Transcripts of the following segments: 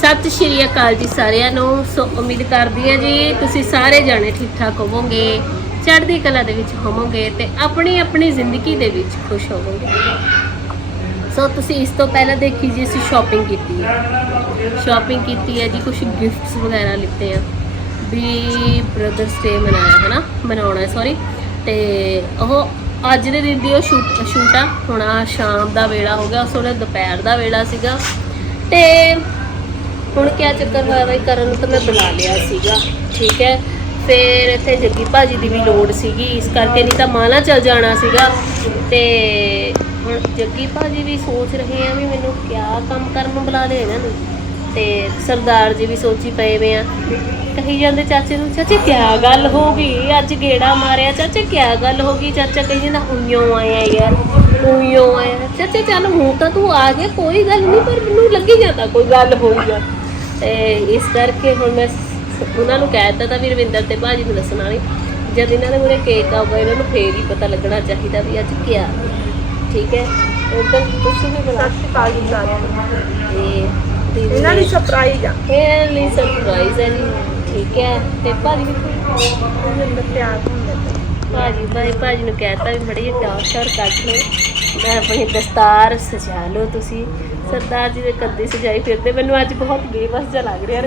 ਸਤਿ ਸ਼੍ਰੀ ਅਕਾਲ ਜੀ ਸਾਰਿਆਂ ਨੂੰ। ਸੋ ਉਮੀਦ ਕਰਦੀ ਹਾਂ ਜੀ ਤੁਸੀਂ ਸਾਰੇ ਜਾਣੇ ਠੀਕ ਠਾਕ ਹੋਵੋਗੇ, ਚੜ੍ਹਦੀ ਕਲਾ ਦੇ ਵਿੱਚ ਹੋਵੋਗੇ ਤੇ ਆਪਣੀ ਆਪਣੀ ਜ਼ਿੰਦਗੀ ਦੇ ਵਿੱਚ ਖੁਸ਼ ਹੋਵੋਗੇ। ਸੋ ਤੁਸੀਂ ਇਸ ਤੋਂ ਪਹਿਲਾਂ ਦੇਖੀ ਜੀ, ਅਸੀਂ ਸ਼ਾਪਿੰਗ ਕੀਤੀ ਹੈ। ਸ਼ਾਪਿੰਗ ਕੀਤੀ ਹੈ ਜੀ ਕੁਝ ਗਿਫਟਸ ਵਗੈਰਾ ਲਿੱਤੇ ਆ। ਵੀ ਬ੍ਰਦਰਸ ਡੇ ਮਨਾਇਆ ਹੈ ਨਾ ਮਨਾਉਣਾ ਹੈ ਸੌਰੀ ਤੇ ਉਹ ਅੱਜ ਦੇ ਦਿਨ ਦੀ ਉਹ ਸ਼ੂਟ ਸ਼ੂਟ ਆ। ਹੁਣ ਆਹ ਸ਼ਾਮ ਦਾ ਵੇਲਾ ਹੋ ਗਿਆ, ਉਸ ਵੇਲੇ ਦੁਪਹਿਰ ਦਾ ਵੇਲਾ ਸੀਗਾ। ਤੇ ਹੁਣ ਕਿਆ ਚੱਕਰ ਹੋਇਆ ਬਈ ਕਰਨ ਨੂੰ ਤਾਂ ਮੈਂ ਬੁਲਾ ਲਿਆ ਸੀਗਾ, ਠੀਕ ਹੈ। ਫਿਰ ਇੱਥੇ ਜੱਗੀ ਭਾਜੀ ਦੀ ਵੀ ਲੋੜ ਸੀਗੀ, ਇਸ ਕਰਕੇ ਨਹੀਂ ਤਾਂ ਮਾਲਾ ਚਲ ਜਾਣਾ ਸੀਗਾ। ਤੇ ਹੁਣ ਜੱਗੀ ਭਾਜੀ ਵੀ ਸੋਚ ਰਹੇ ਆ ਵੀ ਮੈਨੂੰ ਕਿਆ ਕੰਮ ਕਰਨ ਨੂੰ ਬੁਲਾ ਲਿਆ ਇਹਨਾਂ ਨੂੰ। ਤੇ ਸਰਦਾਰ ਜੀ ਵੀ ਸੋਚੀ ਪਏ ਵੇ ਆ। ਕਹੀ ਜਾਂਦੇ ਚਾਚੇ ਨੂੰ, ਚਾਚੇ ਕਿਆ ਗੱਲ ਹੋ ਗਈ? ਅੱਜ ਗੇੜਾ ਮਾਰਿਆ, ਚਾਚੇ ਕਿਆ ਗੱਲ ਹੋ ਗਈ? ਚਾਚਾ ਕਹੀ ਜਾਂਦਾ ਉਈਓ ਆਇਆ ਯਾਰ, ਉਈਓ ਆਇਆ ਚਾਚੇ ਚੱਲ ਹੁਣ ਤਾਂ ਤੂੰ ਆ ਗਿਆ, ਕੋਈ ਗੱਲ ਨਹੀਂ, ਪਰ ਮੈਨੂੰ ਲੱਗੀ ਜਾਂਦਾ ਕੋਈ ਗੱਲ ਹੋਈ ਆ ਤੇ ਇਸ ਕਰਕੇ ਹੁਣ ਮੈਂ ਉਹਨਾਂ ਨੂੰ ਕਹਿ ਦਿੱਤਾ ਤਾਂ ਵੀ ਰਵਿੰਦਰ ਤੇ ਭਾਜੀ ਨੂੰ ਦੱਸਣਾ ਨਹੀਂ ਜਦ ਇਹਨਾਂ ਦੇ ਮੂਰੇ ਕੇਕ ਆਊਗਾ ਇਹਨਾਂ ਨੂੰ ਫੇਰ ਹੀ ਪਤਾ ਲੱਗਣਾ ਚਾਹੀਦਾ ਵੀ ਅੱਜ ਕੀ ਆ ਠੀਕ ਹੈ? ਉਦੋਂ ਤੁਸੀਂ ਵੀ ਬੁਲਾ ਸਤਿ ਸ਼੍ਰੀ ਅਕਾਲ ਜੀ ਸਾਰਿਆਂ ਨੂੰ। ਤੇ ਦੀਦੀ ਇਹਨਾਂ ਲਈ ਸਰਪ੍ਰਾਈਜ਼ ਆ। ਇਹ ਲਈ ਸਰਪ੍ਰਾਈਜ਼ ਹੈ ਜੀ। ਠੀਕ ਹੈ? ਤੇ ਭਾਜੀ ਵੀ ਪਿਆਰ ਹੁੰਦਾ ਭਾਜੀ ਭਾਈ ਭਾਜੀ ਨੂੰ ਕਹਿਤਾ ਵੀ ਬੜੀ ਟੌਰ ਸ਼ੌਰ ਕੱਢ ਲਓ। ਮੈਂ ਆਪਣੀ ਦਸਤਾਰ ਸਜਾ ਲਓ ਤੁਸੀਂ। ਸਰਦਾਰ ਜੀ ਦੇ ਕੱਦੇ ਸਜਾਈ ਫਿਰਦੇ। ਮੈਨੂੰ ਅੱਜ ਬਹੁਤ ਬੇਬਸ ਜਿਹਾ ਲੱਗ ਰਿਹਾ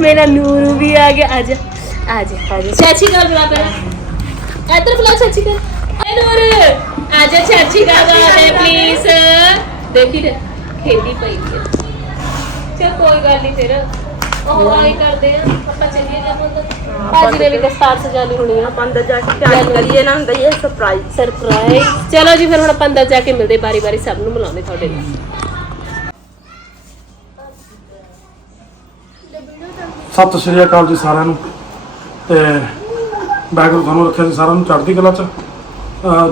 ਮੇਰਾ ਨੂਰੂ ਵੀ ਆ ਗਿਆ। ਅੱਜ ਅੱਜ ਅੱਜ ਚਾਚੀ ਕਰ ਬੁਲਾ ਪਹਿਲਾਂ ਇੱਧਰ ਬੁਲਾ ਚਾਚੀ ਕਰ ਐ ਨੂਰ ਆਜਾ ਚਾਚੀ ਦਾ ਬਾਰੇ ਪਲੀਜ਼ ਦੇਖੀ ਤੇ, ਖੇਡੀ ਪਈ ਚਲ ਕੋਈ ਗੱਲ ਨਹੀਂ ਫਿਰ। ਉਹ ਆਈ ਕਰਦੇ ਆ ਆਪਾਂ ਚੱਲੀਏ ਜਾਂ ਭਾਜੀ ਨੇ ਵੀ ਦਸਤਾਰ ਸਜਾ ਲਈ ਹੋਣੀ ਆ। ਆਪਾਂ ਅੰਦਰ ਜਾ ਕੇ ਤਿਆਰੀ ਕਰੀਏ ਨਾ ਹੁੰਦਾ ਇਹ ਸਰਪ੍ਰਾਈਜ਼ ਸਰਪ੍ਰਾਈਜ਼ ਚਲੋ ਜੀ ਫਿਰ ਹੁਣ ਆਪਾਂ ਅੰਦਰ ਜਾ ਕੇ ਮਿਲਦੇ ਬਾਰੀ ਬਾਰੀ ਸਭ ਨੂੰ ਮਿਲਾਉਂਦੇ ਤੁਹਾਡੇ ਨਾਲ। ਸਤਿ ਸ਼੍ਰੀ ਅਕਾਲ ਜੀ ਸਾਰਿਆਂ ਨੂੰ। ਤੇ ਵਾਹਿਗੁਰੂ ਤੁਹਾਨੂੰ ਰੱਖਿਆ ਜੀ ਸਾਰਿਆਂ ਨੂੰ ਚੜ੍ਹਦੀ ਕਲਾ ਚ।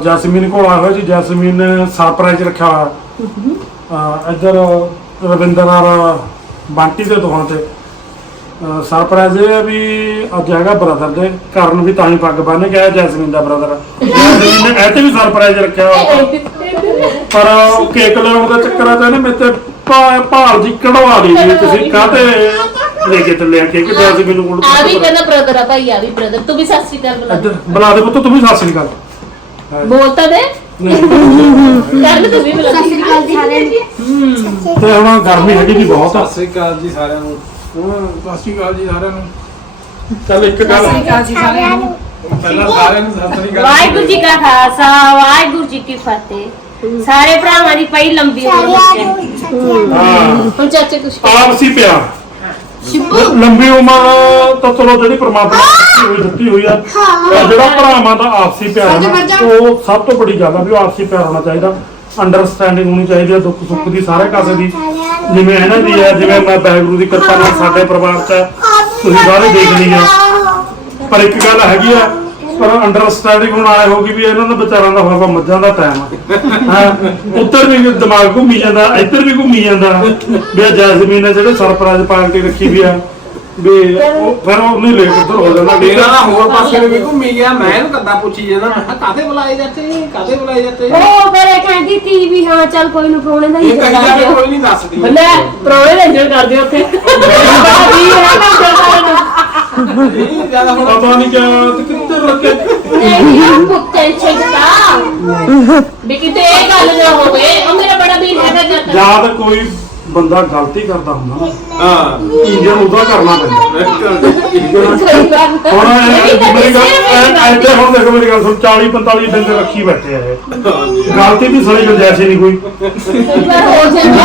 ਜੈਸਮੀਨ ਕੋਲ ਆਇਆ ਹੋਇਆ ਜੀ ਜੈਸਮੀਨ ਨੇ ਸਰਪ੍ਰਾਈਜ਼ ਰੱਖਿਆ ਹੋਇਆ। ਇੱਧਰ ਰਵਿੰਦਰ ਔਰ ਬੰਟੀ ਦੇ ਦੋਹਾਂ ਤੇ। ਸਰਪ੍ਰਾਈਜ਼ ਇਹ ਹੈ ਵੀ ਅੱਜ ਹੈਗਾ ਬ੍ਰਦਰ ਦੇ ਕਰਨ ਵੀ ਤਾਂ ਹੀ ਪੱਗ ਬੰਨ ਕੇ ਆਇਆ ਜੈਸਮੀਨ ਦਾ ਬ੍ਰਦਰ ਜੈਸਮੀਨ ਨੇ ਇਹ ਤੇ ਵੀ ਸਰਪ੍ਰਾਈਜ਼ ਰੱਖਿਆ ਹੋਇਆ। ਪਰ ਉਹ ਕੇਕ ਲਿਆਉਣ ਦਾ ਚੱਕਰ ਆ ਤਾਂ ਇਹਨੇ ਮੇਰੇ ਤੇ ਭਾ- ਭਾਲ ਜੀ ਕਢਵਾ ਲਈ ਵੀ ਤੁਸੀਂ ਕਾਹਤੇ ਲੈ ਕੇ ਚੱਲੇ ਆ ਕੇਕ ਜੈਸਮੀਨ ਨੂੰ ਕੋਲ ਆ ਵੀ ਕਹਿੰਦਾ ਬ੍ਰਦਰ ਆ ਭਾਈ ਆ ਵੀ ਬ੍ਰਦਰ ਤੂੰ ਵੀ ਸਤਿ ਸ਼੍ਰੀ ਅਕਾਲ ਬੁਲਾ। ਬੁਲਾ ਦੇ ਪੁੱਤ ਤੂੰ ਵੀ ਸਤਿ ਸ੍ਰੀ ਅਕਾਲ ਬੋਲਤਾ ਦੇ। ਨਹੀਂ। ਕਰ ਤੂੰ ਵੀ ਬੁਲਾ। ਤੇ ਹੁਣ ਗਰਮੀ ਹੈਗੀ ਵੀ ਬਹੁਤ ਆ। ਸਤਿ ਸ੍ਰੀ ਅਕਾਲ ਜੀ ਸਾਰਿਆਂ ਨੂੰ। ਸਤਿ ਸ੍ਰੀ ਅਕਾਲ ਜੀ ਸਾਰਿਆਂ ਨੂੰ। ਚੱਲ ਇੱਕ ਗੱਲ ਪਹਿਲਾਂ ਸਾਰਿਆਂ ਨੂੰ ਸਤਿ ਸ੍ਰੀ ਅਕਾਲ। ਵਾਹਿਗੁਰੂ ਜੀ ਕਾ ਖਾਲਸਾ ਵਾਹਿਗੁਰੂ ਜੀ ਕੀ ਫਤਿਹ। ਸਾਰੇ ਭਰਾਵਾਂ ਦੀ ਪਈ ਲੰਬੀ ਉਮਰ ਬਖਸ਼ੇ ਹਾਂ। ਹੁਣ ਚਾਚੇ ਕੁਛ ਕਹਿ। ਆਪਸੀ ਪਿਆਰ ਲੰਬੀ ਉਮਰ ਤਾਂ ਚਲੋ ਜਿਹੜੀ ਪ੍ਰਮਾਤਮਾ ਨੇ ਦਿੱਤੀ ਹੋਈ ਦਿੱਤੀ ਹੋਈ ਆ। ਉਹ ਜਿਹੜਾ ਭਰਾਵਾਂ ਦਾ ਆਪਸੀ ਪਿਆਰ ਹੈ ਨਾ, ਉਹ ਸਭ ਤੋਂ ਵੱਡੀ ਗੱਲ ਆ ਵੀ ਉਹ ਆਪਸੀ ਪਿਆਰ ਹੋਣਾ ਚਾਹੀਦਾ। ਅੰਡਰਸਟੈਂਡਿੰਗ ਹੋਣੀ ਚਾਹੀਦੀ ਹੈ, ਦੁੱਖ ਸੁੱਖ ਦੀ ਸਾਰੇ ਕਾਸੇ ਦੀ। ਜਿਵੇਂ ਇਹਨਾਂ ਦੀ ਹੈ ਜਿਵੇਂ ਮੈਂ ਵਾਹਿਗੁਰੂ ਦੀ ਕਿਰਪਾ ਨਾਲ ਸਾਡੇ ਪਰਿਵਾਰ 'ਚ ਤੁਸੀਂ ਸਾਰੇ ਦੇਖ ਲਈ ਆ ਪਰ ਇੱਕ ਗੱਲ ਹੈਗੀ ਆ ਪਰ ਅੰਡਰਸਟੈਂਡਿੰਗ ਹੁਣ ਆਏ ਹੋਗੀ ਵੀ ਇਹਨਾਂ ਦਾ ਵਿਚਾਰਾਂ ਦਾ ਹੋਇਆ ਮੱਝਾਂ ਦਾ ਟਾਈਮ ਆ। ਹਾਂ? ਉੱਧਰ ਵੀ ਦਿਮਾਗ ਘੁੰਮੀ ਜਾਂਦਾ, ਇੱਧਰ ਵੀ ਘੁੰਮੀ ਜਾਂਦਾ। ਵੀ ਜੈਸਮੀਨ ਨੇ ਜਿਹੜੇ ਸਰਪ੍ਰਾਈਜ਼ ਪਾਰਟੀ ਰੱਖੀ ਵੀ ਆ ਵੀ ਉਹ ਫਿਰ ਉਹਨੇ ਲੈ ਕੇ ਉੱਧਰ ਹੋ ਜਾਂਦਾ ਵੀ ਮੇਰਾ ਨਾ ਹੋਰ ਪਾਸੇ ਨੂੰ ਵੀ ਘੁੰਮੀ ਗਿਆ ਮੈਂ ਇਹਨੂੰ ਕੱਦਾ ਪੁੱਛੀ ਜਾਂਦਾ ਮੈਂ ਕਿਹਾ ਕਾਦੇ ਬੁਲਾਏ ਜਾਂਦੇ ਕਾਦੇ ਬੁਲਾਏ ਜਾਂਦੇ? ਉਹ ਇਹ ਕਹਿੰਦੀ ਤੀ ਵੀ ਹਾਂ ਚੱਲ ਕੋਈ ਨੂੰ ਫੋਨ ਦਾ ਇਹ ਕਹੀ ਜਾਂਦੇ ਕੋਈ ਨਹੀਂ ਦੱਸਦੀ ਬੱਲੇ ਪ੍ਰੋਣੇ ਦਾ ਇੰਜਣ ਕਰਦੇ ਉੱਥੇ। ਬਾਜੀ ਹੈ ਨਾ ਕਰਨ ਨਹੀਂ ਜ਼ਿਆਦਾ ਹੁਣ ਪਤਾ ਨਹੀਂ ਕਿਆ ਤੇ ਕਿੱਧਰ ਲੱਗੇ ਨਹੀਂ ਕੁੱਤੇ ਛਿੜਦਾ ਵੀ ਕਿਤੇ ਇਹ ਗੱਲ ਨਾ ਹੋਵੇ ਉਹ ਮੇਰਾ ਬੜਾ ਵੀਰ ਹੈਗਾ ਜੱਟ ਜਦ ਕੋਈ ਬੰਦਾ ਗਲਤੀ ਕਰਦਾ ਹੁੰਦਾ ਨਾ ਹਾਂ। ਇੰਜਨ ਉਹਦਾ ਕਰਨਾ ਪੈਂਦਾ। ਸਹੀ ਗੱਲ। ਹੁਣ ਇਹ ਮੇਰੀ ਗੱਲ ਇੱਥੇ ਹੁਣ ਦੇਖੋ ਮੇਰੀ ਗੱਲ ਸੁਣ 40 45 ਦਿਨ ਦੇ ਰੱਖੀ ਬੈਠੇ ਆ ਇਹ। ਗਲਤੀ ਦੀ ਸੜੀ ਗੁੰਜਾਇਸ਼ ਹੀ ਨਹੀਂ ਕੋਈ। ਹੋ। ਜਾਂਦਾ।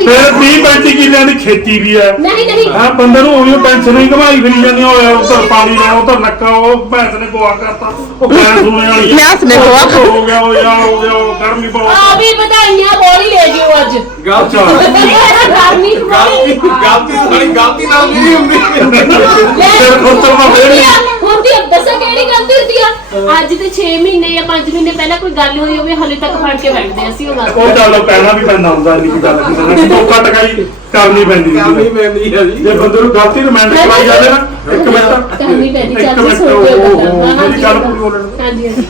ਫਿਰ 20 35 ਕਿੱਲਿਆਂ ਦੀ ਖੇਤੀ ਵੀ ਹੈ। ਨਹੀਂ ਨਹੀਂ। ਹਾਂ ਬੰਦੇ ਨੂੰ ਉਹੀ ਟੈਨਸ਼ਨ ਹੀ ਘਮਾਈ ਫਿਰੀ ਜਾਂਦੀ ਹੋਇਆ ਉੱਧਰ ਪਾਣੀ ਲੈਣਾ ਉੱਧਰ ਨੱਕਾ ਉਹ ਭੈਂਸ ਨੇ ਗੋਆ ਕਰਤਾ ਉਹ ਭੈਂਸ ਸੁਣੇ ਵਾਲੀ ਭੈਂਸ ਨੇ ਗੋਆ ਹੋ ਗਿਆ ਉਹ ਯਾ ਹੋ ਗਿਆ ਉਹ ਗਰਮੀ ਆ। ਬਹੁਤ ਵੀ ਵਧਾਈਆਂ ਬੋਲੀ ਲੈ ਜਿਓ ਅੱਜ। ਗਲਤੀ ਗਰਮੀ ਗਲਤੀ ਗਲਤੀ ਸਾਡੀ ਗਲਤੀ ਨਾਲ ਨਹੀਂ ਹੁੰਦੀ ਫਿਰ ਖੋਤਰ ਦਾ ਫੇਰ ਹੀ। ਹੁੰਦੀ ਆ ਦੱਸਾਂ ਕਿਹੜੀ ਗਲਤੀ ਹੁੰਦੀ ਆ ਅੱਜ ਤੇ 6 ਮਹੀਨੇ ਜਾਂ 5 ਮਹੀਨੇ ਪਹਿਲਾਂ ਕੋਈ ਗੱਲ ਹੋਈ ਹੋਵੇ ਹਲੇ ਤੱਕ ਫੜ ਕੇ ਬੈਠਦੇ ਅਸੀਂ ਉਹ ਗੱਲ ਉਹ ਚੱਲ ਕਹਿਣਾ ਵੀ ਪੈਂਦਾ ਹੁੰਦਾ ਨਹੀਂ ਗੱਲ ਕਿਸੇ ਨਾਲ ਧੋਖਾ ਟਕਾਈ ਕਰਨੀ ਪੈਂਦੀ ਕਰਨੀ ਹੁੰਦੀ ਹੈ। ਪੈਂਦੀ ਹੈ ਜੀ ਜੇ ਬੰਦੇ ਨੂੰ ਗਲਤੀ ਰਿਮਾਈਂਡ ਕਰਾਈ ਜਾਵੇ ਨਾ ਇੱਕ ਮਿੰਟ ਕਰਨੀ ਪੈਂਦੀ ਇੱਕ ਚੱਲ ਮਿੰਟ ਉਹ ਕੇ ਉਹ ਗੱਲ ਮੇਰੀ ਗੱਲ ਪੂਰੀ ਬੋਲਣ ਹਾਂਜੀ ਹਾਂਜੀ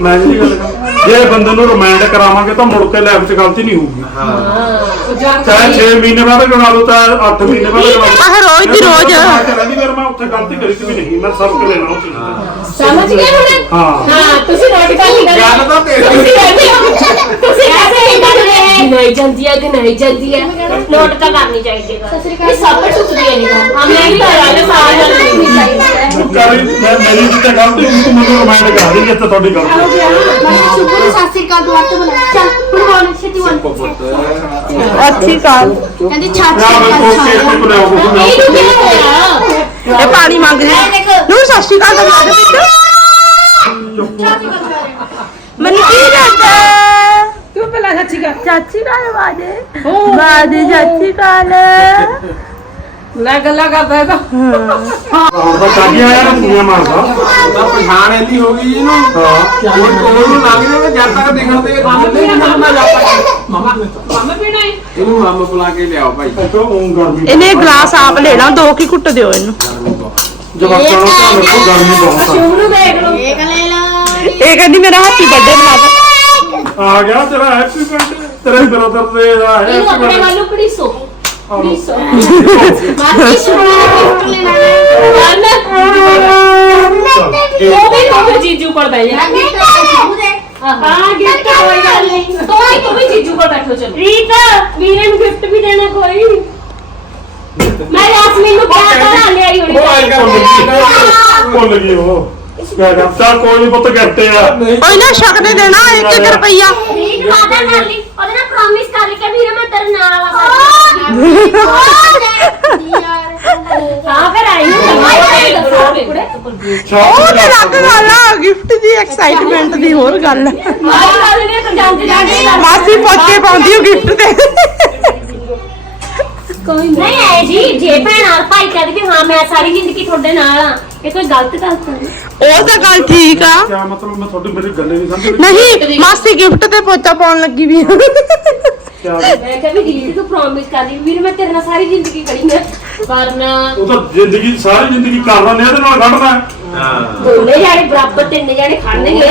ਮੈਂ ਗੱਲ ਕਰਾਂ ਜੇ ਬੰਦੇ ਨੂੰ ਰਿਮਾਈਂਡ ਕਰਾਵਾਂਗੇ ਤਾਂ ਮੁੜ ਕੇ ਲਾਈਫ 'ਚ ਗਲਤੀ ਨਹੀਂ ਹੋਊਗੀ। ਚਾਹੇ 6 ਮਹੀਨੇ ਬਾਅਦ ਗਣਾ ਲਓ ਚਾਹੇ 8 ਮਹੀਨੇ ਬਾਅਦ ਗਣਾ ਲਓ। ਆਹ ਰੋਜ਼ ਦੀ ਰੋਜ਼। ਕਹਿੰਦੀ ਫਿਰ ਮੈਂ ਉੱਥੇ ਗਲਤੀ ਕਰੀ ਸੀ ਵੀ ਨਹੀਂ ਮੈਂ ਸਬਕ ਲੈਣਾ ਉਹ ਚੀਜ਼ ਦਾ ਸਮਝ ਗਏ ਹੁਣ? ਹਾਂ। ਹਾਂ ਤੁਸੀਂ ਨੋਟ ਕਰ ਲਿਆ ਗੱਲ ਤਾਂ ਤੇਰੀ ਤੁਸੀਂ ਕਹਿੰਦੇ ਹੋ। ਤੁਸੀਂ ਐਸੇ ਹੀ ਕਰਦੇ ਹੋ ਨਹੀਂ ਜਾਂਦੀ ਹੈ ਕਿ ਨਹੀਂ ਜਾਂਦੀ ਹੈ ਨੋਟ ਤਾਂ ਕਰਨੀ ਚਾਹੀਦੀ ਹੈ ਇਹ ਸਭ ਤੋਂ ਟੁੱਟਦੀ ਹੈ ਨਹੀਂ ਹਾਂ ਮੈਂ ਵੀ ਕਰਾਂ ਨਾ ਸਾਰਾ ਗੱਲ ਨਹੀਂ ਚਾਹੀਦੀ ਤੂੰ ਕਰੀ ਮੈਂ ਮੇਰੀ ਜਿੱਤੇ ਗਲਤੀ ਹੋਈ ਤੂੰ ਮੈਨੂੰ ਰਿਮਾਈਂਡ ਕਰਾ ਦੇ ਕਿ ਇੱਥੇ ਤੁਹਾਡੀ ਗਲਤੀ ਹੈ। ਸੁਪਰ ਸਾਸਰੀ ਕਾ ਦੁਆਰ ਤੋਂ ਬਣਾ ਚੱਲ ਹੁਣ ਬੋਲ ਛੇਤੀ ਬੋਲ। ਅੱਛੀ ਕਾਲ ਕਹਿੰਦੀ ਛਾਤੀ ਨਾ ਮੈਂ ਕੋਲ ਕੇ ਕਾ ਤੇ ਬਣਾਓ ਕੁਝ ਨਾ ਇਹ ਕੀ ਹੋਇਆ? ਇਹ ਪਾਣੀ ਮੰਗ ਰਹੀ। ਨੂੰ ਸਤਿ ਸ਼੍ਰੀ ਅਕਾਲ ਦਾ ਮਾਰੇ ਮੈਨੂੰ ਕੀ ਲੱਗਦਾ ਤੂੰ ਪਹਿਲਾਂ ਸੱਚੀ ਕਰ ਚਾਚੀ ਕਾਲ ਬਾਜੇ ਬਾਜੇ ਚਾਚੀ ਕਾਲ ਲੈ। ਗੱਲਾਂ ਕਰਦਾ ਇਹ ਤਾਂ। ਹੁਣ ਤਾਂ ਕਾਗੀ ਆਇਆ ਨਾ ਦੁਨੀਆ ਮਾਰਦਾ। ਤਾਂ ਪਛਾਣ ਇੰਨੀ ਹੋ ਗਈ ਇਹਨੂੰ। ਹਾਂ। ਕਿ ਕੋਲ ਨੂੰ ਲੰਘ ਜਾਵੇ ਜਦ ਤੱਕ ਦਿਖਣ ਦੇ ਨਹੀਂ ਨਾ ਜਾ ਮਮਾ ਮਾਮਾ ਪੀਣਾ ਹੈ ਇਹਨੂੰ ਮਾਮਾ ਬੁਲਾ ਕੇ ਲਿਆਓ ਭਾਈ। ਇੱਥੋਂ ਉਹ ਗਰਮੀ ਇਹਨੇ ਗਲਾਸ ਆਪ ਲੈਣਾ ਦੋ ਕੀ ਘੁੱਟ ਦਿਓ ਇਹਨੂੰ। ਜਵਾਕਾਂ ਨੂੰ ਰੱਖੋ ਗਰਮੀ ਬਹੁਤ ਆ। ਸ਼ੁਭ ਨੂੰ ਦੇਖ ਲਓ। ਇਹ ਲੈ ਲਾ ਇਹ ਕਹਿੰਦੀ ਮੇਰਾ ਹੈਪੀ ਬਰਥਡੇ ਬਣਾ ਦੇ ਆ ਗਿਆ ਤੇਰਾ ਹੈਪੀ ਬਰਥਡੇ ਤੇਰੇ ਬ੍ਰਦਰ ਦੇ ਦਾ ਹੈ ਇਹਨੂੰ ਆਪਣੇ ਵੱਲੋਂ ਕੜੀਸੋ ਕੜੀਸੋ ਮਾਸੀ ਸੁਣਾ ਗਿਫਟ ਲੈਣਾ ਉਹ ਵੀ ਕੋਈ ਜੀਜੂ ਕੋਲ ਬਹਿ ਜਾ ਗਿਫਟ ਲੈ ਹਾਂ ਗਿਫਟ ਕੋਈ ਗੱਲ ਨਹੀਂ। ਤੋਈ ਤੂੰ ਵੀ ਜੀਜੂ ਕੋਲ ਬੈਠੋ ਚਲੋ। ਠੀਕ ਆ ਵੀਰੇ ਨੂੰ ਗਿਫਟ ਵੀ ਦੇਣਾ ਕੋਈ। ਮੈਂ ਯਾਸਮੀਨ ਨੂੰ ਕਿਹਾ ਤਾਂ ਲਿਆਈ ਹੋਣੀ। ਉਹ ਆਏਗਾ ਭੁੱਲ ਗਈ ਉਹ ਕਿਆ ਕਰ ਚੱਲ ਕੋਈ ਨਹੀਂ ਪੁੱਤ ਕਰਤੇ ਆ ਕੋਈ ਨਾ ਸ਼ੱਕ ਦੇ ਦੇਣਾ 1 ਰੁਪਈਆ ਰੀਤ ਵਾਦਾ ਕਰ ਲਈ ਉਹਦੇ ਨਾਲ ਪ੍ਰੋਮਿਸ ਕਰ ਲਈ ਕਿ ਵੀਰੇ ਮੈਂ ਤੇਰੇ ਨਾਲ ਆਵਾਂ ਹਾਂ ਫਿਰ ਆਈ ਨੂੰ ਦੱਸੋਗੇ ਕੁੜੇ ਉਹ ਤੇ ਲੱਗ ਗੱਲ ਆ ਗਿਫਟ ਦੀ ਐਕਸਾਈਟਮੈਂਟ ਦੀ ਹੋਰ ਗੱਲ ਮਾਸੀ ਪੋਚੇ ਪਾਉਂਦੀ ਉਹ ਗਿਫਟ ਤੇ ਕੋਈ ਨਹੀਂ। ਹੈ ਜੀ ਜੇ ਭੈਣ ਨਾਲ ਭਾਈ ਕਹਿੰਦੇ ਵੀ ਹਾਂ ਮੈਂ ਸਾਰੀ ਜ਼ਿੰਦਗੀ ਤੁਹਾਡੇ ਨਾਲ ਆ ਇਹ ਕੋਈ ਗਲਤ ਗੱਲ ਤਾਂ ਨਹੀਂ। ਉਹ ਤਾਂ ਗੱਲ ਠੀਕ ਆ। ਕਿਆ ਮਤਲਬ ਮੈਂ ਤੁਹਾਡੀ ਮੇਰੀ ਗੱਲੇ ਨਹੀਂ ਸਮਝ ਨਹੀਂ ਮਾਸੀ ਗਿਫਟ ਤੇ ਪੋਚਾ ਪਾਉਣ ਲੱਗੀ ਵੀ ਆ। ਕਿਆ? ਮੈਂ ਕਿਹਾ ਵੀ ਦੀਦੀ ਤੂੰ ਪ੍ਰੋਮਿਸ ਕਰ ਲਈ ਵੀਰ ਮੈਂ ਤੇਰੇ ਨਾਲ ਸਾਰੀ ਜ਼ਿੰਦਗੀ ਖੜੀ ਮੈਂ ਕਰਨਾ। ਉਹ ਤਾਂ ਜ਼ਿੰਦਗੀ ਸਾਰੀ ਜ਼ਿੰਦਗੀ ਕਰ ਲੈਂਦੇ ਆ ਇਹਦੇ ਨਾਲ ਕੱਢਣਾ ਹਾਂ ਦੋਨੇ ਜਾਣੇ ਬਰਾਬਰ ਤਿੰਨ ਜਾਣੇ ਖੜਨਗੇ।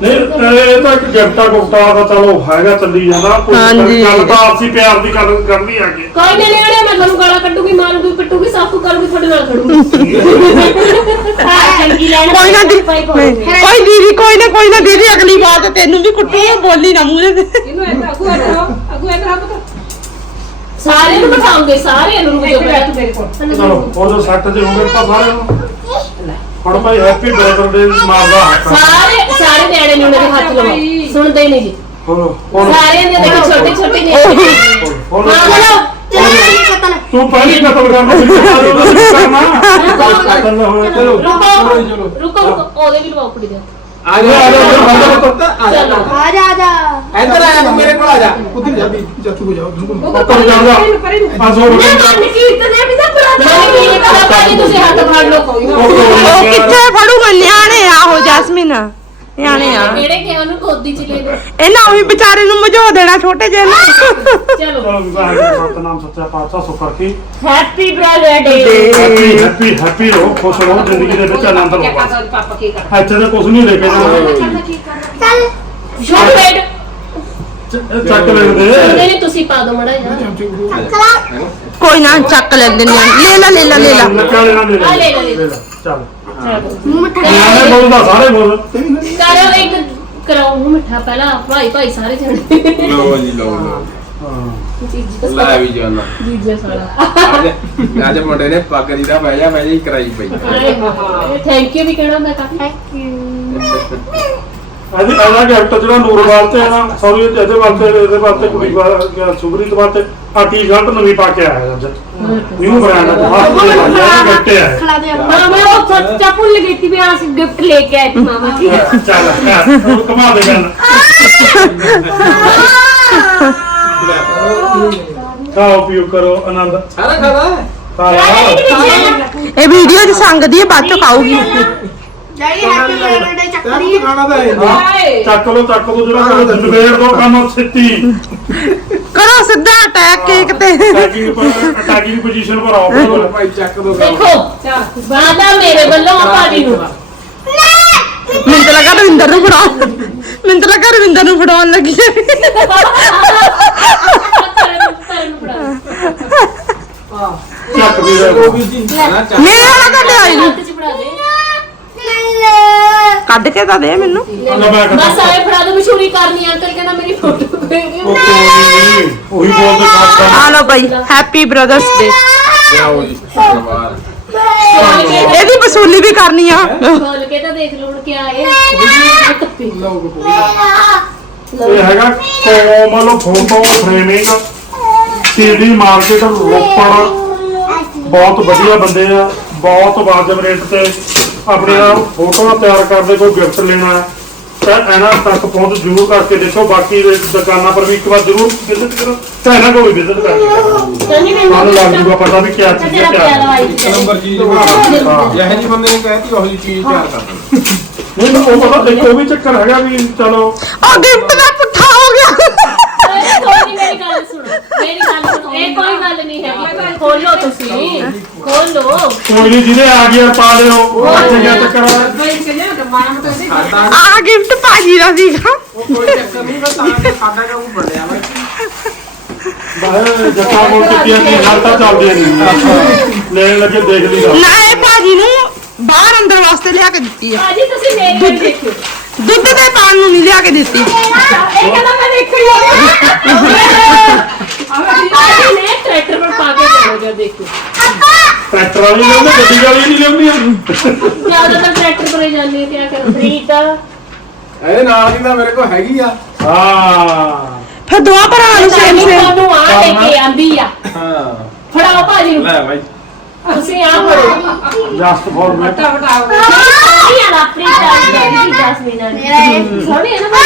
ਨਹੀਂ ਇਹ ਤਾਂ ਇੱਕ ਗਿਫਟਾ ਗੁਫਟਾ ਦਾ ਚਲੋ ਹੈਗਾ ਚੱਲੀ ਜਾਂਦਾ। ਕੋਈ ਹਾਂਜੀ। ਗੱਲ ਤਾਂ ਆਪਸੀ ਪਿਆਰ ਦੀ ਗੱਲ ਕਰਨੀ ਆ ਕੇ ਕੋਈ ਨਹੀਂ ਲੈਣੇ ਮੈਂ ਤੁਹਾਨੂੰ ਗਾਲਾਂ ਕੱਢੂਗੀ ਮਾਰੂਗੀ ਪਿੱਟੂਗੀ ਸਭ ਕੁਝ ਕਰੂਗੀ ਤੁਹਾਡੇ ਨਾਲ ਖੜੂਗੀ। ਹਾਂ ਚੰਗੀ ਲੈਣ ਕੋਈ ਨਾ ਦੀ ਭਾਈ ਨਹੀਂ, ਕੋਈ ਦੀਦੀ ਕੋਈ ਨਾ ਕੋਈ ਨਾ ਦੀਦੀ ਅਗਲੀ ਵਾਰ ਤੇ ਤੈਨੂੰ ਵੀ ਕੁੱਟੂ ਬੋਲੀ ਨਾ ਮੂਹਰੇ ਤੇ ਇਹਨੂੰ ਇੱਧਰ ਅਗੂ ਆਓ, ਅਗੂ ਆ ਪੁੱਤ ਸਾਰਿਆਂ ਨੂੰ ਬਿਠਾਉਂਗੇ ਸਾਰਿਆਂ ਨੂੰ ਰੁਕ ਮਿੰਟ ਤੂੰ ਮੇਰੇ ਕੋਲ ਚਲੋ ਉਹ ਜੋ ਸੈੱਟ ਜੇ ਹੋਗੇ ਆਪਾਂ ਸਾਰੇ ਨੂੰ ਹੁਣ ਭਾਈ ਹੈਪੀ ਬਰਥਡੇ ਦੇ ਮਾਰਦਾ ਹੱਥ ਸਾਰੇ ਸਾਰੇ ਨਿਆਣੇ ਨੂੰ ਮੇਰੇ ਹੱਥ ਲਵਾਓ ਸੁਣਦੇ ਨਹੀਂ ਜੀ ਹੁਣ ਹੁਣ ਸਾਰਿਆਂ ਦੇ ਦੇਖੋ ਛੋਟੇ ਛੋਟੇ ਹੁਣ ਹਾਂ ਬੋਲੋ ਤੂੰ ਪਹਿਲੀ ਕਤਲ ਕਰਨਾ ਸੀ ਕਰਨਾ ਨਾ ਚਲੋ ਰੁਕੋ ਰੁਕੋ ਉਹਦੇ ਵੀ ਲਵਾਓ ਕੁੜੀ ਦੇ ਆ ਜਾ ਆ ਜਾ ਪੁੱਤ ਆ ਜਾ। ਚਲੋ। ਆ ਜਾ ਆ ਜਾ। ਇੱਧਰ ਆ ਜਾ ਤੂੰ ਮੇਰੇ ਕੋਲ ਆ ਜਾ। ਉੱਤਰ ਜਾਂਦਾ ਪਰੇ ਪਰੇ ਆ ਸੋ ਮੈਂ ਮਨ ਕੀਰਤਨ ਦੇ ਵੀ ਤਾਂ ਪੁਰਾਣਾ ਨਹੀਂ ਕੀਤਾ। ਭਾਜੀ ਤੁਸੀਂ ਹੱਥ ਫੜ ਲਓ। ਕੋਈ ਉਹ ਕਿੱਥੇ ਫੜੂਗਾ ਨਿਆਣੇ ਆ? ਉਹ ਜੈਸਮੀਨ ਨਿਆਣੇ ਆ। ਕਿਹੜੇ ਕਿ ਉਹਨੂੰ? ਗੋਦੀ ਚ ਲੈ ਲਓ ਇਹਨਾਂ ਉਹੀ ਵਿਚਾਰੇ ਨੂੰ ਮਝੋ ਦੇਣਾ ਛੋਟੇ ਜਿਹੇ ਨੂੰ। ਚਲੋ। ਚਲੋ ਵਾਹਿਗੁਰੂ ਸਤਨਾਮ ਸੱਚਾ ਪਾਤਸ਼ਾਹ ਸੁਖਰ ਕੀ happy brother happy happy happy ਰਹੋ ਖੁਸ਼ ਰਹੋ ਜ਼ਿੰਦਗੀ ਦੇ ਵਿੱਚ ਆਨੰਦ ਲਓ ਬਸ ਪਾਪਾ ਕੀ ਕਰ ਇੱਥੇ ਤੇ ਕੁਝ ਨਹੀਂ ਲੈ ਕੇ ਜਾਣਾ। ਚੱਲ। ਸ਼ੋਟ ਵੇਟ ਚ- ਚੱਕ ਲੈਂਦੇ। ਤੁਸੀਂ ਪਾ ਦਿਓ ਮੜਾ ਜਾ ਕਲਾ ਕੋਈ ਨਾ ਚੱਕ ਲੈਂਦੇ ਨਿਆਣੇ। ਲੈ ਲਾ ਲੈ ਲਾ ਲੈ ਲਾ। ਨੱਕਾ ਲੈਣਾ ਲੈ ਆ ਲੈ ਲੈ ਲੈ ਲੈ। ਚੱਲ। ਮੂੰਹ ਮਿੱਠਾ ਨਿਆਣੇ ਬੋਲਦਾ ਸਾਰੇ ਬੋਲ। ਕਰੋ ਇੱਕ ਕਰਾਓ ਮੂੰਹ ਮਿੱਠਾ ਪਹਿਲਾਂ ਭਾਈ ਭਾਈ ਸਾਰੇ ਜਣੇ। ਲਓ ਜੀ ਲਓ ਲਓ। ਹਾਂ। ਲੈ ਵੀ ਜਾਨਾ ਜੀਜੇ ਸਾਰਾ ਅੱਜ ਅੱਜ ਮੁੰਡੇ ਨੇ ਪੱਗ ਦੀ ਦਾ ਵਜਾ ਵਜਾ ਹੀ ਕਰਾਈ ਪਈ। ਥੈਂਕ ਯੂ ਵੀ ਕਹਿਣਾ ਮੈਂ ਕਾਫੀ ਥੈਂਕ ਯੂ ਅੱਜ ਇਹਦਾ ਗਿਫਟ ਜਿਹੜਾ ਨੂਰਵਾਲ ਤੇ ਹੈ ਨਾ ਸੌਰੀ ਇਹਦੇ ਵਾਸਤੇ ਇਹਦੇ ਵਾਸਤੇ ਕੁੜੀ ਵਾਲਾ ਸੁਗਰੀਤ ਵਾਸਤੇ ਆ ਟੀ-ਸ਼ਰਟ ਨਵੀਂ ਪਾ ਕੇ ਆਇਆ ਅੱਜ ਨਿਊ ਬ੍ਰਾਂਡ ਦਾ ਹੱਥ ਦੇ ਪਾਇਆ ਗਿਫਟ ਹੈ ਖਲਾ ਦੇ ਹਾਂ ਮੈਂ ਉਹ ਸੱਚਾ ਭੁੱਲ ਗਈ ਸੀ ਵੀ ਆਸ ਗਿਫਟ ਲੈ ਕੇ ਆਈ ਸੀ ਮਾਮਾ ਜੀ ਚੱਲ ਹੁਣ ਕਮਾ ਦੇ ਗੱਲ ਖਾਓ ਪੀਓ ਕਰੋ ਆਨੰਦ ਸਾਰਾ ਖਾਦਾ ਖਾ ਲਾ ਇਹ ਵੀਡੀਓ 'ਚ ਸੰਗਦੀ ਹੈ ਬਾਅਦ 'ਚ ਖਾਊਗੀ ਡੈਡੀ ਹੈਪੀ ਬਰਥਡੇ ਚੱਕਰੀ ਖਾਣਾ ਤਾਂ ਹੈ ਹਾਂ, ਚੱਕ ਲੋ ਚੱਕ ਲੋ ਜਿਹੜਾ ਨਵੇੜ ਦੋ ਕੰਮ ਛੇਤੀ ਕਰੋ ਸਿੱਧਾ ਅਟੈਕ ਕੇਕ ਤੇ। ਟੈਗਿੰਗ ਪਰ ਟੈਗਿੰਗ ਪੋਜੀਸ਼ਨ ਪਰ ਆਓ। ਚਲੋ ਭਾਈ ਚੱਕ ਦੋ ਕੰਮ। ਦੇਖੋ ਬਾਦਾ ਮੇਰੇ ਵੱਲੋਂ ਆ ਭਾਜੀ ਨੂੰ। ਮੈਨੂੰ ਤਾਂ ਲੱਗਾ ਦਵਿੰਦਰ ਨੂੰ ਫੜਾ ਮੈਨੂੰ ਤਾਂ ਲੱਗਾ ਰਵਿੰਦਰ ਨੂੰ ਫੜਾਉਣ ਲੱਗੀ ਹੈ। ਚੱਕ ਵੀ ਦੇ ਉਹ ਵੀ ਜੀ ਨਾ ਚੱਲ ਮੇਰੇ ਨੀ। ਚ ਫੜਾ ਦੇ ਕੱਢ ਕੇ ਤਾਂ ਦੇ ਮੈਨੂੰ। ਲੈ ਮੈਂ ਬਸ ਆਏ ਫੜਾ ਦੋ ਮਸ਼ਹੂਰੀ ਕਰਨੀ ਅੰਕਲ ਕਹਿੰਦਾ ਮੇਰੀ ਫੋਟੋ ਉਹ ਕੋਈ ਨਹੀਂ ਉਹੀ ਬੋਲਦੇ ਖਾਸ ਆ। ਲਓ ਬਾਈ ਹੈਪੀ ਬ੍ਰਦਰਸ ਡੇ ਜੀ ਸ਼ੁਕਰਵਾਰ। ਇਹਦੀ ਵਸੂਲੀ ਵੀ ਕਰਨੀ ਆ। ਖੋਲ ਕੇ ਤਾਂ ਦੇਖ ਲਓ ਹੁਣ ਕੀ ਆਏ ਇਹ ਹੈਗਾ Komal photo framing CD market Ropar. ਬਹੁਤ ਵਧੀਆ ਬੰਦੇ ਆ। ਬਹੁਤ ਵਾਜਬ ਰੇਟ ਤੇ ਆਪਣੇ ਫੋਟੋਆਂ ਤਿਆਰ ਕਰਦੇ ਕੋਈ ਗਿਫਟ ਲੈਣਾ ਹੈ। ਤਾਂ ਇਹਨਾਂ ਤੱਕ ਪਹੁੰਚ ਜ਼ਰੂਰ ਕਰਕੇ ਦੇਖੋ। ਬਾਕੀ ਦੇ ਦੁਕਾਨਾਂ ਪਰ ਵੀ ਇੱਕ ਵਾਰ ਜ਼ਰੂਰ ਵਿਜ਼ਿਟ ਕਰੋ। ਤਾਂ ਇਹਨਾਂ ਕੋਲ ਵੀ ਵਿਜ਼ਿਟ ਕਰਕੇ ਤੁਹਾਨੂੰ ਲੱਗ ਜੂਗਾ ਪਤਾ ਵੀ ਕਿਆ ਚੀਜ਼ ਹੈ ਕਿਆ ਇੱਕ ਨੰਬਰ ਚੀਜ਼ ਇਹ ਜੀ ਬੰਦੇ ਨੇ ਕਹਿਤੀ ਉਹ ਜੀ ਚੀਜ਼ ਤਿਆਰ ਕਰ ਦਿੰਦੇ ਨਹੀਂ ਨਹੀਂ, ਉਹ ਪਤਾ ਦੇਖੋ ਉਹ ਵੀ ਚੱਕਰ ਹੈਗਾ ਵੀ ਚਲੋ। ਉਹ ਗਿਫਟ ਦਾ ਪੁੱਠਾ ਹੋ ਗਿਆ। ਕੋਈ ਨਹੀਂ ਮੇਰੀ ਗੱਲ ਸੁਣੋ। ਮੇਰੀ ਗੱਲ ਸੁਣੋ ਇਹ ਕੋਈ ਗੱਲ ਨਹੀਂ ਹੈਗੀ ਖੋਲੋ ਤੁਸੀਂ ਖੋਲੋ ਕੋਈ ਨਹੀਂ ਜਿਹਦੇ ਆ ਗਿਆ ਪਾ ਲਿਓ ਉਹ ਅੱਛੇ ਗਿਆ ਚੱਕਰ ਹੈ ਬਈ ਕਿ ਨਾ ਮਾਣਾ ਮਤ ਦੇ ਸਾਡਾ ਆ ਗਿਫਟ ਭਾਜੀ ਦਾ ਸੀਗਾ ਉਹ ਕੋਈ ਚੱਕਰ ਨਹੀਂ ਬਸ ਤਾਂ ਕਿ ਸਾਡਾ ਕੰਮ ਬਣਿਆ ਵਾ ਬਾਹਰ ਜੱਟਾਂ ਕੋਲ ਕਿਤੀਆਂ ਕੀ ਹਾਲਤਾਂ ਚੱਲਦੀਆਂ ਨਹੀਂ ਲੈਣ ਲੱਗੇ ਦੇਖ ਲਈ ਦਾ ਨਾ ਇਹ ਭਾਜੀ ਨੂੰ ਬਾਹਰ ਅੰਦਰ ਵਾਸਤੇ ਲਿਆ ਕੇ ਦਿੱਤੀ ਆ ਭਾਜੀ ਤੁਸੀਂ ਮੇਰੀ ਵਾਲੀ ਦੇਖਿਓ ਦੁੱਧ ਦੇ ਪਾਣ ਨੂੰ ਨਹੀਂ ਲਿਆ ਕੇ ਦਿੱਤੀ। ਇਹ ਕਹਿੰਦਾ ਮੈਂ ਦੇਖੀ ਭਾਜੀ ਨੇ ਟਰੈਕਟਰ ਪਰ ਪਾ ਕੇ ਜਾਣੋਗੇ ਦੇਖੋ ਟਰੈਕਟਰ ਵਾਲੀ ਲਿਆਉਂਦੇ ਗੱਡੀ ਵਾਲੀ ਨਹੀਂ ਲਿਆਉਂਦੀਆਂ ਜ਼ਿਆਦਾਤਰ ਟਰੈਕਟਰ ਪਰ ਹੀ ਜਾਂਦੀ ਹੈ ਕਿਆ ਕਰਾਂ ਪ੍ਰੀਤ ਇਹਦੇ ਨਾਲ ਦੀ ਤਾਂ ਮੇਰੇ ਕੋਲ ਹੈਗੀ ਆ। ਹਾਂ। ਫਿਰ ਦੋਵਾਂ ਭਰਾਵਾਂ ਨੂੰ ਸੇਮ ਸੇਮ ਤੁਹਾਨੂੰ ਆ ਲੈ ਕੇ ਆਂਦੀ ਆ। ਹਾਂ। ਫੜਾਓ ਭਾਜੀ। ਨੂੰ ਲੈ ਬਾਈ। ਤੁਸੀਂ ਆ ਕਰੋ ਜਸਟ ਫॉर ਮੈਂ ਟਾ ਬਟਾਓ ਨਹੀਂ ਆ ਆਪਣੀ ਟਾਈਮ ਲੱਗਦੀ 10 ਮਿੰਟ ਸੋਹਣੀ ਹੈ ਨਾ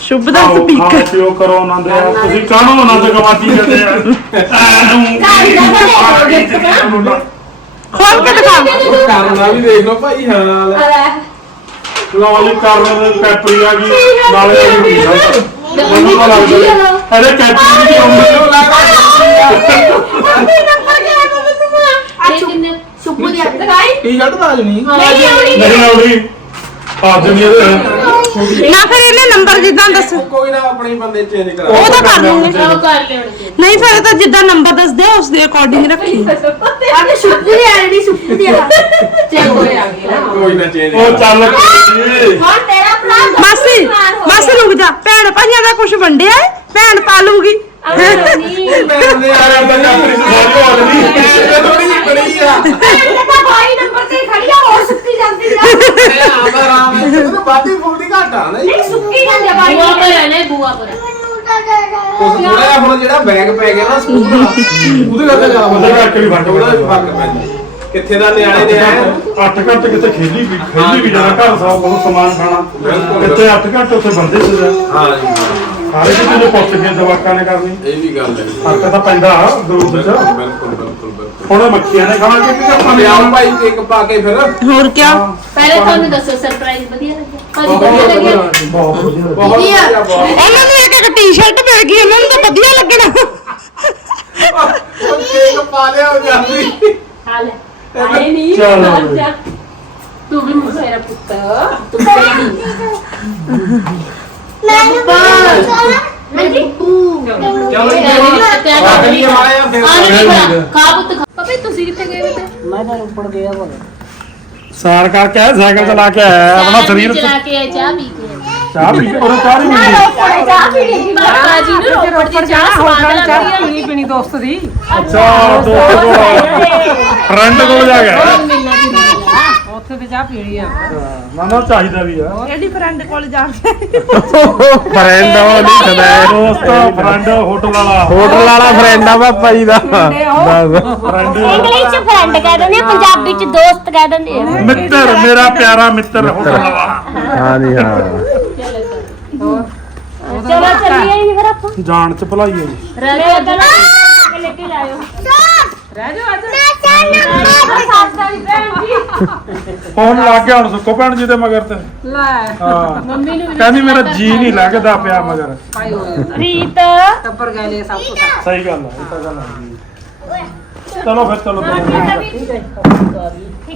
ਸ਼ੁਭ ਦਾ ਖਾਓ ਸਪੀਕਰ। ਪੀਓ ਕਰੋ ਉਹਨਾਂ ਦੇ ਤੁਸੀਂ ਕਾਹਨੂੰ ਉਹਨਾਂ ਦੇ ਗਵਾਤੀ ਜਾਂਦੇ ਆ? ਖੋਲ ਕੇ ਦਿਖਾ। ਉਹ ਕੰਮ ਨਾਲ ਵੀ ਦੇਖ ਲਓ ਭਾਈ ਹਾਂ ਲੈ। ਲਓ ਜੀ ਕਰਨ ਪੈਪਰੀ ਆ ਗਈ। ਨਾਲੇ ਇਹ ਵੀ ਮੈਨੂੰ ਕੈਪਰੀ ਦੀ ਆਉਂਦੀ ਉਹ ਲੈ ਇਹ ਕਿੰਨੇ? ਸੁਪੂ ਦੀ ਅੱਖ ਟੀ-ਸ਼ਰਟ ਤਾਂ ਅੱਜ ਨਹੀਂ ਨਹੀਂ ਆਉਣੀ ਨਹੀਂ ਆਉਂਦੀ ਨਹੀਂ ਇਹਦੇ ਨਾ ਫਿਰ ਇਹਨੇ ਨੰਬਰ ਜਿੱਦਾਂ ਦੱਸ ਕੋਈ ਨਾ ਆਪਣੇ ਬੰਦੇ ਚੇਂਜ ਕਰਾ ਉਹ ਤਾਂ ਕਰ ਲੂੰਗੇ ਉਹ ਕਰ ਲਿਓਣਗੇ ਨਹੀਂ ਫਿਰ ਇਹ ਤਾਂ ਜਿੱਦਾਂ ਨੰਬਰ ਦੱਸਦੇ ਆ ਉਸ ਦੇ ਅਕੋਰਡਿੰਗ ਰੱਖੀ। ਆਗੇ ਸੁਪੂ ਦੀ ਆਈਡੀ ਸੁਪੂ ਦੀ ਆ ਚੈੱਕ ਹੋਏ ਆ। ਗਏ ਨਾ ਕੋਈ ਨਾ ਚੇਂਜ ਉਹ ਚੱਲ ਹੁਣ ਤੇਰਾ ਭਰਾ ਮਾਸੀ ਮਾਸੀ ਰੁਕ ਜਾ। ਭੈਣ ਭਾਈਆਂ ਦਾ ਕੁਝ ਵੰਡਿਆ ਹੈ ਭੈਣ ਪਾ ਲੂਗੀ ਨਹੀਂ। ਬੰਦੇ ਆ ਅਰੇ ਤਾਂ ਕੈਪਰੀ ਸਾਰੀ ਹੋ ਜਣੀ ਇਹ ਬਣੀ ਆ। ਇਹਨੇ ਤਾਂ ਬਾਈ ਨੰਬਰ ਤੇ ਹੀ ਖੜੀ ਆ ਸੁੱਕੀ ਜਾਂਦੀ ਆ। ਇਹ ਆਮ ਆਰਾਮ ਹੈ ਤੈਨੂੰ ਬਾਤੀ ਫੁੱਲਦੀ ਘੱਟ ਆ ਨਾ ਜੀ। ਨਹੀਂ ਸੁੱਕੀ ਜਾਂਦੀ ਆ ਬਾਈ ਬੂਆ ਪਰ ਹੈ ਨੇ ਬੂਆ ਪਰ ਉਹ ਥੋੜਾ ਜਿਹਾ ਹੁਣ ਜਿਹੜਾ ਬੈਗ ਪੈ ਗਿਆ ਨਾ ਸਕੂਲ ਦਾ ਉਹਦੇ ਕਰਕੇ ਵੀ ਉਹਦਾ ਕਿੱਥੇ ਦਾ ਨਿਆਣੇ ਨੇ ਆਏ? ਅੱਠ ਘੰਟੇ ਕਿਤੇ ਖੇਲੀ ਵੀ ਖੇਲੀ ਵੀ ਜਾਣਾ ਘਰ ਸਾਹ ਬਹੁਤ ਸਮਾਨ ਖਾਣਾ। ਕਿਤੇ ਅੱਠ ਘੰਟੇ ਉੱਥੇ ਬੰਦੇ ਸੀ ਹਾਂ ਜੀ ਹਾਂ। ਸਾਰੇ ਕਿਤੇ ਨੂੰ ਪੁੱਛ ਕੇ ਜਵਾਕਾਂ ਨੇ ਕਰਨੀ। ਇਹ ਵੀ ਗੱਲ ਹੈ ਫ਼ਰਕ ਤਾਂ ਪੈਂਦਾ ਗਰੁੱਪ ਚ। ਬਿਲਕੁਲ ਬਿਲਕੁਲ ਬਿਲਕੁਲ। ਹੁਣ ਮੱਖੀਆਂ ਨੇ ਖਾਣਾ ਕਿ ਆਪਾਂ ਨੇ ਲਿਆਓ ਭਾਈ ਕੇਕ ਪਾ ਕੇ ਫਿਰ। ਹੋਰ ਕੀ ਪਹਿਲੇ ਤੁਹਾਨੂੰ ਦੱਸੋ ਸਰਪ੍ਰਾਈਜ਼ ਵਧੀਆ ਲੱਗਿਆ? ਭਾਜੀ ਵਧੀਆ ਲੱਗਿਆ? ਬਹੁਤ ਵਧੀਆ ਬਹੁਤ ਵਧੀਆ ਬਹੁਤ ਉਹਨਾਂ ਨੂੰ ਇੱਕ ਇੱਕ ਟੀ-ਸ਼ਰਟ ਮਿਲ ਗਈ ਉਹਨਾਂ ਨੂੰ ਤਾਂ ਵਧੀਆ ਲੱਗਣਾ। ਉਹ ਕੇਕ ਪਾ ਲਿਆ ਉਹ ਜਾਂਦੀ। ਹਾਲ ਆਏ ਨਹੀਂ ਚਲੋ ਆ ਜਾ। ਤੂੰ ਵੀ ਮੇਰਾ ਪੁੱਤ। ਤੂੰ ਕਿਹੜੀ ਮੈਂ ਬੂ ਚਲੋ ਜੀ ਕਰ ਕੇ ਆਇਆ ਫਿਰ ਆ ਨਹੀਂ ਖਾ ਖਾ ਪੁੱਤ ਖਾ। ਪਾਪੇ ਤੁਸੀਂ ਕਿੱਥੇ ਗਏ ਵੇ। ਸਾਰ ਕਰਕੇ ਆਇਆ, ਸਾਈਕਲ ਚਲਾ ਕੇ ਆਇਆ ਆਪਣਾ ਸਰੀਰ ਚਲਾ ਕੇ ਆਏ, ਚਾਹ ਪੀ ਕੇ ਆਏ। ਚਾਹ ਪੀ ਕੇ ਉਹਨੇ ਚਾਹ ਨਹੀਂ ਮਿਲਦੀ। ਕੋੜੇ ਜਾ ਜੀ ਨੂੰ ਰੋਪੜ ਦੀ ਚਾਹ ਸਵਾਦ ਚਾਹ ਲੱਗਦੀ ਆ। ਪੀਣੀ ਪੀਣੀ ਦੋਸਤ ਦੀ। ਅੱਛਾ ਦੋਸਤ ਕੋਲ। ਫਰੈਂਡ ਕੋਲ ਜਾ ਗਿਆ ਮਿਲਣਾ ਆ ਉੱਥੇ ਤੇ ਚਾਹ ਪੀਣੀ ਆ। ਨਾ ਨਾ ਚਾਹੀਦਾ ਵੀ ਆ। ਇਹਦੀ ਫਰੈਂਡ ਕੋਲ ਜਾ ਕੇ। ਫਰੈਂਡ ਉਹ ਨਹੀਂ ਸਦਾ ਦੋਸਤ ਫਰੈਂਡ ਹੋਟਲ ਵਾਲਾ। ਹੋਟਲ ਵਾਲਾ ਫਰੈਂਡ ਆ ਪਾਪਾ ਜੀ ਦਾ। ਬਸ। ਫਰੈਂਡ ਇੰਗਲਿਸ਼ ਚ ਫਰੈਂਡ ਕਹਿ ਦਿੰਦੇ ਆ ਪੰਜਾਬੀ ਚ ਦੋਸਤ ਕਹਿ ਦਿੰਦੇ ਆ। ਮਿੱਤਰ ਮੇਰਾ ਪਿਆਰਾ ਮਿੱਤਰ ਹੋਟਲ ਵਾਲਾ। ਹਾਂ ਜੀ ਹਾਂ। ਚਲੋ ਚੱਲੀਏ ਜੀ ਫਿਰ ਆਪਾਂ। ਜਾਣ ਚ ਭਲਾਈ ਹੈ ਜੀ। ਰਹਿ ਚਲੋ। ਲੈ ਕੇ ਲਾਇਓ ਰਹਿ ਜਾ ਅੱਜ। ਫੋਨ ਲਾ ਕੇ ਹੁਣ ਸੁੱਕੋ ਭੈਣ ਜੀ ਦੇ ਮਗਰ ਤੇ। ਲੈ। ਹਾਂ। ਮੰਮੀ ਨੂੰ ਵੀ ਕਹਿੰਦੀ ਮੇਰਾ ਜੀ ਨਹੀਂ ਲੱਗਦਾ ਪਿਆ ਮਗਰ। ਪਾਈ ਹੋ ਰੀਤ। ਟੱਬਰ ਗਏ ਲੈ ਸਭ ਕੁਝ ਸਹੀ ਗੱਲ ਹੈ ਇਹ ਤਾਂ ਗੱਲ ਹੈ ਚਲੋ ਫਿਰ ਚਲੋ ਚਲੋ।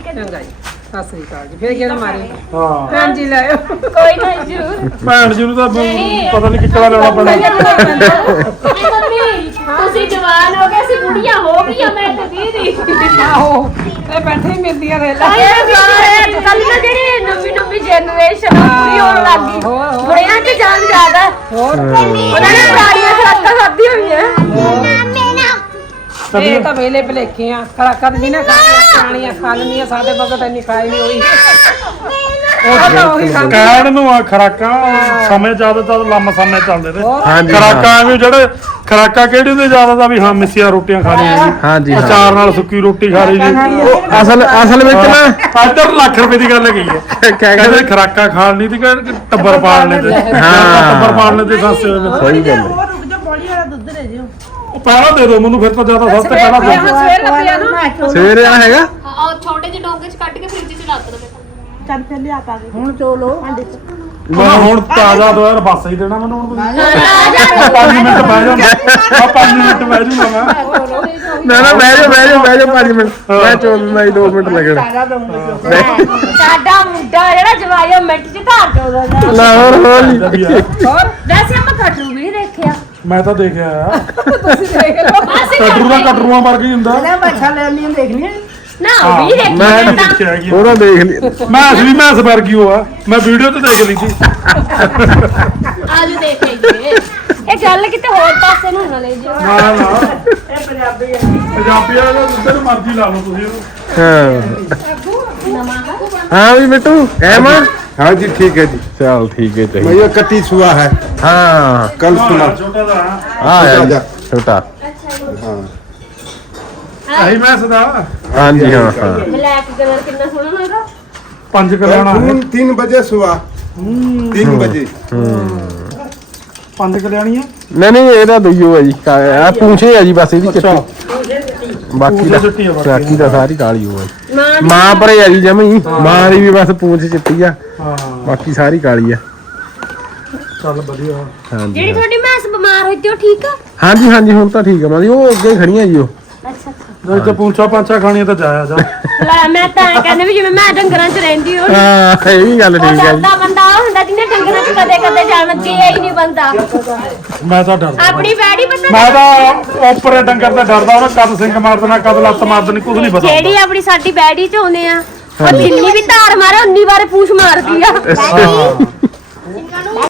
ਚੰਗਾ ਜੀ। ਸਤਿ ਸ੍ਰੀ ਅਕਾਲ ਜੀ। ਫੇਰ ਕਿਹੜਾ ਮਾਰੇ? ਹਾਂ। ਭੈਣ ਜੀ ਲਾਇਓ ਕੋਈ ਨਾ ਜਰੂਰ ਭੈਣ ਜੀ ਨੂੰ ਤਾਂ ਪਤਾ ਨਹੀਂ ਕਿੱਕੜਾ ਲੈਣਾ ਪੈਣਾ। ਮੰਮੀ। ਤੁਸੀਂ ਜਵਾਨ ਹੋ ਗਏ ਸੀ ਬੁੜੀਆਂ ਹੋ ਗਈਆਂ ਮੈਂ ਤੇ ਦੀਦੀ ਆਹੋ ਤੇ ਬੈਠੇ ਹੀ ਮਿਲਦੀਆਂ ਅੱਜ ਕੱਲ ਨਾ ਜਿਹੜੀ ਨਵੀਂ ਨਵੀਂ ਜਨਰੇਸ਼ਨ ਪੂਰੀ ਹੋਣ ਲੱਗ ਗਈ। ਬੁੜਿਆਂ 'ਚ ਜਾਨ ਜ਼ਿਆਦਾ ਹੋਰ? ਉਹਨਾਂ ਨੇ ਪੁਰਾਣੀਆਂ ਖਰਾਕਾਂ ਖਾਧੀ ਹੋਈਆਂ। ਇਹ ਤਾਂ ਵੇਲੇ ਭਲੇਖੇ ਆ। ਖਰਾਕਾਂ ਨਹੀਂ ਨਾ ਖਾਣੀਆਂ ਖਾਣੀਆਂ ਖਾ ਲੈਣੀਆਂ ਸਾਡੇ ਵਕਤ ਇੰਨੀ ਖਾਈ ਨਹੀਂ ਹੋਈ। ਉਹ ਤਾਂ ਉਹੀ ਖਾਂਦੇ ਕਹਿਣ ਨੂੰ ਆ ਖਰਾਕਾਂ ਸਮੇਂ ਜ਼ਿਆਦਾ ਤਾਂ ਲੰਮ ਸਮੇਂ ਚੱਲਦੇ ਤੇ ਹਾਂਜੀ, ਖਰਾਕਾਂ ਐਵੇਂ ਜਿਹੜੇ ਖਰਾਕਾਂ ਕਿਹੜੀ ਦੇ ਜ਼ਿਆਦਾ ਤਾਂ ਵੀ ਹਾਂ ਮਿੱਸੀਆਂ ਰੋਟੀਆਂ ਖਾ ਲਈਆਂ ਜੀ। ਹਾਂਜੀ ਹਾਂ। ਅਚਾਰ ਨਾਲ ਸੁੱਕੀ ਰੋਟੀ ਖਾ ਲਈ ਜੀ। ਉਹ ਅਸਲ ਅਸਲ ਵਿੱਚ ਨਾ ਇੱਧਰ ਲੱਖ ਰੁਪਏ ਦੀ ਗੱਲ ਹੈਗੀ ਹੈ ਕਿਆ ਕਹਿੰਦੇ ਕਹਿੰਦੇ ਖਰਾਕਾਂ ਖਾਣ ਲਈ ਤੇ ਕਹਿੰਦੇ ਟੱਬਰ ਪਾਲਣੇ ਤੇ। ਹਾਂ। ਟੱਬਰ ਪਾਲਣੇ ਤੇ ਨੇ। ਸਹੀ ਗੱਲ ਹੈ। ਰੁਕ ਜਾ ਬੋਲੀ ਵਾਲਾ ਦੁੱਧ ਦੇ ਜਿਓ ਉਹ ਪਹਿਲਾਂ ਦੇ ਦਿਓ ਮੈਨੂੰ ਫਿਰ ਤਾਂ ਜ਼ਿਆਦਾ ਸਸਤੇ ਪਹਿਲਾਂ ਦੇ ਦਿਓ। ਸਵੇਰ ਲੱਭਿਆ ਨਾ। ਸਵੇਰੇ ਆ ਹੈਗਾ? ਉਹ ਛੋਟੇ ਜਿਹੇ ਡੋਂਗੇ 'ਚ ਕੱਢ ਕੇ ਫ੍ਰਿਜ 'ਚ ਰੱਖ ਦੋ ਚੱਲ ਫਿਰ ਲਿਆ ਪਾ ਕੇ ਹੁਣ ਚੋਲੋ ਮੈਂ ਹੁਣ ਤਾਜ਼ਾ ਦੋ ਯਾਰ ਬਸ ਹੀ ਦੇਣਾ ਮੈਨੂੰ ਹੁਣ ਤੁਸੀਂ। 5 ਮਿੰਟ ਬਹਿ ਜਾ ਆ 5 ਮਿੰਟ ਬਹਿ ਜੂਗਾ ਮੈਂ। ਨਾ ਨਾ ਬਹਿ ਜਾ ਬਹਿ ਜਾ ਬਹਿ ਜਾ 5 ਮਿੰਟ। ਮੈਂ ਚੋਲ ਮੈਂ 2 ਮਿੰਟ ਲੱਗਣਾ। ਸਾਡਾ ਮੁੰਡਾ ਜਿਹੜਾ ਜਵਾਇਆ ਮਿੰਟ 'ਚ ਧਾਰ ਚੋਦਾ ਜਾ ਨਾ ਹੋਰ ਵੈਸੇ ਆਪਾਂ ਕਟਰੂ ਵੀ ਨੀ ਦੇਖਿਆ। ਮੈਂ ਤਾਂ ਦੇਖਿਆ ਆ। ਤੁਸੀਂ ਦੇਖ ਲਓ। ਕਟਰੂ ਦਾ ਕਟਰੂਆਂ ਵਰਗਾ ਹੀ ਹੁੰਦਾ। ਨਾ ਉਹ ਵੀ ਦੇਖਿਆ ਮੈਂ ਨਹੀਂ ਤਾਂ। ਦੇਖਿਆ ਹੈਗੀ ਉਹਦਾ ਦੇਖ ਲਈ। ਮੈਂ ਅਸਲੀ ਮੈਂ ਵਰਗੀ ਹੋ ਆ ਮੈਂ ਵੀਡੀਓ ਤੇ ਦੇਖ ਲਈ ਸੀ। ਅੱਜ ਦੇਖੇਗੇ ਇਹ ਗੱਲ ਕਿਤੇ ਹੋਰ ਪਾਸੇ ਨੂੰ ਨਾ ਲੈ ਜਿਓ। ਨਾ ਨਾ। ਇਹ ਪੰਜਾਬੀ ਪੰਜਾਬੀ ਵਾਲਾ ਜਿੱਧਰ ਮਰਜ਼ੀ ਲਾ ਲਓ ਤੁਸੀਂ ਹਾਂ। ਹਾਂ ਵੀ ਬਿੱਟੂ ਐ ਮਾਂ हाँ जी ठीक है जी ਚਲ ਠੀਕ ਹੈ ਚਾਹੀਦਾ भैया कटी हुआ है ਹਾਂ कल सुना ਛੋਟਾ ਦਾ ਆ ਹੈ ਜੀ, ਜਾ। ਛੋਟਾ हाँ ਆਹੀ ਮੈਂ ਸਦਾ ਹਾਂਜੀ ਹਾਂ ਹਾਂ ਬਲੈਕ ਕਲਰ ਕਿੰਨਾ ਸੋਹਣਾ ਲੱਗਦਾ ਪੰਜ ਕਲਿਆਣਾ ਹੈ तीन तीन बजे सुबह तीन बजे ਪੰਜ ਕਲਿਆਣੀਆਂ ਨਹੀਂ ਨਹੀਂ ਇਹਦਾ ਦਈਓ ਹੈ ਜੀ ਆ ਪੂੰਛੇ ਆ ਜੀ ਬਸ ਇਹਦੀ ਅੱਛਾ ਚਿੱਟੀ ਬਾਕੀ ਪੂੰਛੇ ਦਾ ਚਿੱਟੀ ਆ ਬਾਕੀ। ਬਾਕੀ ਦਾ ਸਾਰੀ ਕਾਲੀ ਹੋ ਹੈ ਮਾਂ ਮਾਂ ਪਰੇ ਆ ਜੀ ਜਮੀ। ਮਾਂ ਦੀ ਵੀ ਬਸ ਪੂੰਛ ਚਿੱਟੀ ਆ। ਹਾਂ। ਬਾਕੀ ਸਾਰੀ ਕਾਲੀ ਆ। ਚੱਲ ਵਧੀਆ। ਹਾਂਜੀ ਜਿਹੜੀ। ਤੁਹਾਡੀ ਮੈਸ ਬਿਮਾਰ ਹੋਈ ਤੇ ਉਹ ਠੀਕ ਆ? ਹਾਂਜੀ ਹਾਂਜੀ ਹੁਣ ਤਾਂ ਠੀਕ ਆ। ਮਾਂ ਜੀ ਉਹ ਅੱਗੇ ਖੜੀਆਂ ਜੀ ਉਹ। ਅੱਛਾ ਅੱਛਾ। ਜੇ ਤੇ ਪੁੰਛਾ ਪਾਂਚਾ ਖਾਣੀਆਂ ਤਾਂ ਜਾਇਆ ਜਾ। ਲੈ ਮੈਂ ਤਾਂ ਐਂ ਕਹਿੰਦੇ ਵੀ ਜਿਵੇਂ ਮੈਂ ਡੰਗਰਾਂ 'ਚ ਰਹਿੰਦੀ ਹਾਂ। ਹਾਂ ਇਹ ਵੀ ਗੱਲ ਉਹ ਠੀਕ ਹੈ ਜੀ। ਡਰਦਾ ਬੰਦਾ ਉਹ ਹੁੰਦਾ ਜਿਹਨੇ ਡੰਗਰਾਂ 'ਚ ਕਦੇ ਕਦੇ ਜਾਣ ਗਿਆ ਹੀ ਨਹੀਂ ਬੰਦਾ। ਮੈਂ ਤਾਂ ਡਰਦਾ। ਆਪਣੀ ਬੈੜੀ ਪਤਾ ਮੈਂ ਤਾਂ ਉੱਪਰੇ ਡੰਗਰ ਤੇ ਡਰਦਾ ਉਹਨੇ ਕਦ ਸਿੰਘ ਮਾਰ ਦੇਣਾ ਕਦ ਲੱਤ ਮਾਰ ਦੇਣੀ ਕੁਝ ਨਹੀਂ ਪਤਾ ਜਿਹੜੀ ਆਪਣੀ ਸਾਡੀ ਬੈੜੀ 'ਚ ਆਉਂਦੇ ਆ ਉਹ ਜਿੰਨੀ ਵੀ ਧਾਰ ਮਾਰੇ ਉਨੀ ਵਾਰੇ ਪੂਛ ਮਾਰਦੀ ਆ। ਹਾਂ।